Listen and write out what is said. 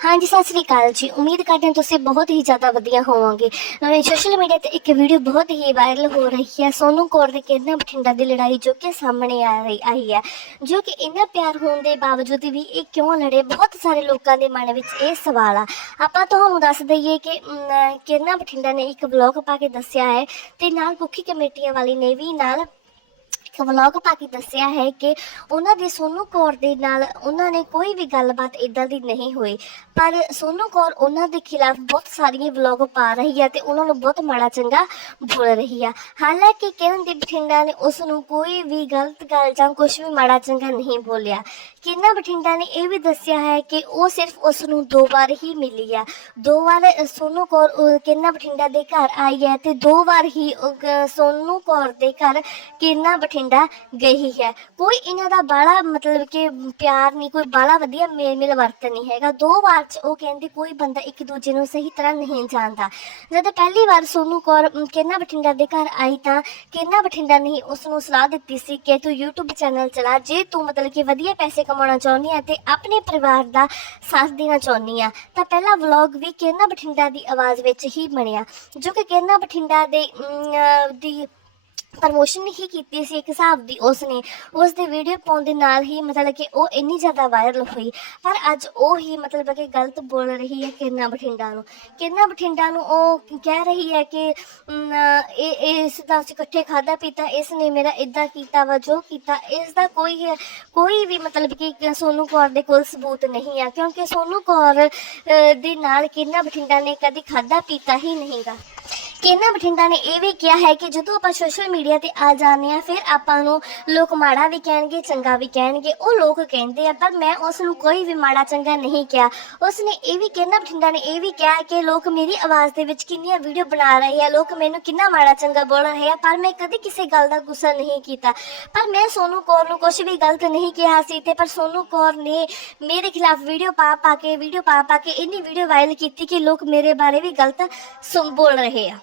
ਹਾਂਜੀ ਸਤਿ ਸ੍ਰੀ ਅਕਾਲ ਜੀ। ਉਮੀਦ ਕਰਦੇ ਹਾਂ ਤੁਸੀਂ ਬਹੁਤ ਹੀ ਜ਼ਿਆਦਾ ਵਧੀਆ ਹੋਵੋਗੇ। ਸੋਸ਼ਲ ਮੀਡੀਆ ਤੇ ਇੱਕ ਵੀਡੀਓ ਬਹੁਤ ਹੀ ਵਾਇਰਲ ਹੋ ਰਹੀ ਹੈ। ਸੋਨੂ ਕੌਰ ਦੇ ਕਿਰਨਾ ਬਠਿੰਡਾ ਦੀ ਲੜਾਈ ਜੋ ਕਿ ਸਾਹਮਣੇ ਆ ਰਹੀ ਆਈ ਹੈ। ਜੋ ਕਿ ਇੰਨਾ ਪਿਆਰ ਹੋਣ ਦੇ ਬਾਵਜੂਦ ਵੀ ਇਹ ਕਿਉਂ ਲੜੇ? ਬਹੁਤ ਸਾਰੇ ਲੋਕਾਂ ਦੇ ਮਨ ਵਿੱਚ ਇਹ ਸਵਾਲ ਆ। ਆਪਾਂ ਤੁਹਾਨੂੰ ਦੱਸ ਦਈਏ ਕਿ ਅਮ, ਕਿਰਨਾ ਬਠਿੰਡਾ ਨੇ ਇੱਕ ਵਲੌਗ ਪਾ ਕੇ ਦੱਸਿਆ ਹੈ ਤੇ ਨਾਲ ਭੁੱਖੀ ਕਮੇਟੀਆਂ ਵਾਲੀ ਨੇ ਵੀ ਨਾਲ ਇੱਕ ਵਲੌਗ ਪਾ ਕੇ ਦੱਸਿਆ ਹੈ ਕਿ ਉਹਨਾਂ ਦੇ ਸੋਨੂ ਕੌਰ ਦੇ ਨਾਲ ਉਹਨਾਂ ਨੇ ਕੋਈ ਵੀ ਗੱਲਬਾਤ ਇਦਾਂ ਦੀ ਨਹੀਂ ਹੋਈ। ਪਰ ਸੋਨੂ ਕੌਰ ਉਹਨਾਂ ਦੇ ਖਿਲਾਫ ਬਹੁਤ ਸਾਰੀਆਂ ਵਲੌਗ ਪਾ ਰਹੀ ਹੈ ਤੇ ਉਹਨਾਂ ਨੂੰ ਬਹੁਤ ਮਾੜਾ ਚੰਗਾ ਬੋਲ ਰਹੀ ਆ। ਹਾਲਾਂਕਿ ਕਿਰਨ ਦੀ ਬਠਿੰਡਾ ਨੇ ਉਸ ਨੂੰ ਕੋਈ ਵੀ ਗਲਤ ਗੱਲ ਜਾਂ ਕੁਝ ਵੀ ਮਾੜਾ ਚੰਗਾ ਨਹੀਂ ਬੋਲਿਆ। ਕਿਰਨਾ ਬਠਿੰਡਾ ਨੇ ਇਹ ਵੀ ਦੱਸਿਆ ਹੈ ਕਿ ਉਹ ਸਿਰਫ ਉਸ ਨੂੰ ਦੋ ਵਾਰ ਹੀ ਮਿਲੀ ਆ। ਦੋ ਵਾਰ ਅ, ਸੋਨੂ ਕੌਰ ਅ, ਕਿਰਨਾ ਬਠਿੰਡਾ ਦੇ ਘਰ ਆਈ ਹੈ ਤੇ ਦੋ ਵਾਰ ਹੀ ਉਹ, ਸੋਨੂ ਕੌਰ ਦੇ ਘਰ ਕਿਰਨਾ ਬਠਿੰਡਾ ਗਈ ਹੈ। ਕੋਈ ਇਹਨਾਂ ਦਾ ਬਾਲਾ ਮਤਲਬ ਕਿ ਪਿਆਰ ਨਹੀਂ ਕੋਈ ਬਾਲਾ ਵਧੀਆ ਮੇਲ ਮਿਲ ਵਰਤਨ ਨਹੀਂ ਹੈਗਾ। ਦੋ ਵਾਰ ਚ ਉਹ ਕਹਿੰਦੇ ਕੋਈ ਬੰਦਾ ਇੱਕ ਦੂਜੇ ਨੂੰ ਸਹੀ ਤਰ੍ਹਾਂ ਨਹੀਂ ਜਾਣਦਾ। ਜਦੋਂ ਪਹਿਲੀ ਵਾਰ ਸੋਨੂ ਕੌਰ ਅਮ, ਬਠਿੰਡਾ ਦੇ ਘਰ ਆਈ ਤਾਂ ਕਿਰਨਾ ਬਠਿੰਡਾ ਨੇ ਉਸ ਨੂੰ ਸਲਾਹ ਦਿੱਤੀ ਸੀ ਕਿ ਤੂੰ YouTube ਚੈਨਲ ਚਲਾ। ਜੇ ਤੂੰ ਮਤਲਬ ਕਿ ਵਧੀਆ ਪੈਸੇ ਕਮਾਉਣਾ ਚਾਹੁੰਦੀ ਆ ਤੇ ਆਪਣੇ ਪਰਿਵਾਰ ਦਾ ਸਾਥ ਦੇਣਾ ਚਾਹੁੰਦੀ ਆ ਤਾਂ ਪਹਿਲਾ ਵਲੌਗ ਵੀ ਕਿਰਨਾ ਬਠਿੰਡਾ ਦੀ ਆਵਾਜ਼ ਵਿੱਚ ਹੀ ਬਣਿਆ। ਜੋ ਕਿ ਕਿਰਨਾ ਬਠਿੰਡਾ ਦੇ ਦੀ ਪ੍ਰਮੋਸ਼ਨ ਹੀ ਕੀਤੀ ਸੀ ਇੱਕ ਹਿਸਾਬ ਦੀ ਉਸਨੇ ਉਸ ਦੇ ਵੀਡੀਓ ਪਾਉਣ ਦੇ ਨਾਲ ਹੀ ਮਤਲਬ ਕਿ ਉਹ ਇੰਨੀ ਜ਼ਿਆਦਾ ਵਾਇਰਲ ਹੋਈ। ਪਰ ਅੱਜ ਉਹ ਹੀ ਮਤਲਬ ਕਿ ਗਲਤ ਬੋਲ ਰਹੀ ਹੈ ਕਿਰਨਾ ਬਠਿੰਡਾ ਨੂੰ। ਕਿਰਨਾ ਬਠਿੰਡਾ ਨੂੰ ਉਹ ਕਹਿ ਰਹੀ ਹੈ ਕਿ ਅਮ, ਇਹ ਇਸ ਦਾ ਅਸੀਂ ਇਕੱਠੇ ਖਾਦਾ ਪੀਤਾ ਇਸ ਨੇ ਮੇਰਾ ਇਦਾਂ ਕੀਤਾ ਵਾ ਜੋ ਕੀਤਾ ਇਸ ਦਾ ਕੋਈ ਕੋਈ ਵੀ ਮਤਲਬ ਕਿ ਸੋਨੂ ਕੌਰ ਦੇ ਕੋਲ ਸਬੂਤ ਨਹੀਂ ਆ। ਕਿਉਂਕਿ ਸੋਨੂ ਕੌਰ ਅ, ਦੇ ਨਾਲ ਕਿਰਨਾ ਬਠਿੰਡਾ ਨੇ ਕਦੀ ਖਾਦਾ ਪੀਤਾ ਹੀ ਨਹੀਂਗਾ। ਕਿਰਨਾ ਬਠਿੰਡਾ ਨੇ ਇਹ ਵੀ ਕਿਹਾ ਹੈ ਕਿ ਜਦੋਂ ਆਪਾਂ ਸੋਸ਼ਲ ਮੀਡੀਆ ਤੇ ਆ ਜਾਂਦੇ ਆ ਫਿਰ ਆਪਾਂ ਨੂੰ ਲੋਕ ਮਾੜਾ ਵੀ ਕਹਿਣਗੇ, ਚੰਗਾ ਵੀ ਕਹਿਣਗੇ, ਉਹ ਲੋਕ ਕਹਿੰਦੇ ਆ, ਪਰ ਮੈਂ ਉਸ ਨੂੰ ਕੋਈ ਵੀ ਮਾੜਾ ਚੰਗਾ ਨਹੀਂ ਕਿਹਾ। ਉਸ ਨੇ ਇਹ ਵੀ ਕਿਰਨਾ ਬਠਿੰਡਾ ਨੇ ਇਹ ਵੀ ਕਿਹਾ ਕਿ ਲੋਕ ਮੇਰੀ ਆਵਾਜ਼ ਦੇ ਵਿੱਚ ਕਿੰਨੀਆਂ ਵੀਡੀਓ ਬਣਾ ਰਹੇ ਆ, ਲੋਕ ਮੈਨੂੰ ਕਿੰਨਾ ਮਾੜਾ ਚੰਗਾ ਬੋਲ ਰਹੇ ਆ, ਪਰ ਮੈਂ ਕਦੇ ਕਿਸੇ ਗੱਲ ਦਾ ਗੁੱਸਾ ਨਹੀਂ ਕੀਤਾ। ਪਰ ਮੈਂ ਸੋਨੂ ਕੌਰ ਨੂੰ ਕੁਝ ਵੀ ਗਲਤ ਨਹੀਂ ਕਿਹਾ ਸੀ ਤੇ ਪਰ ਸੋਨੂ ਕੌਰ ਨੇ ਮੇਰੇ ਖਿਲਾਫ ਵੀਡੀਓ ਪਾ ਪਾ ਕੇ ਵੀਡੀਓ ਪਾ ਪਾ ਕੇ ਇੰਨੀ ਵੀਡੀਓ ਵਾਇਰਲ ਕੀਤੀ ਕਿ ਲੋਕ ਮੇਰੇ ਬਾਰੇ ਵੀ ਗਲਤ ਸੁਣ ਬੋਲ ਰਹੇ ਆ।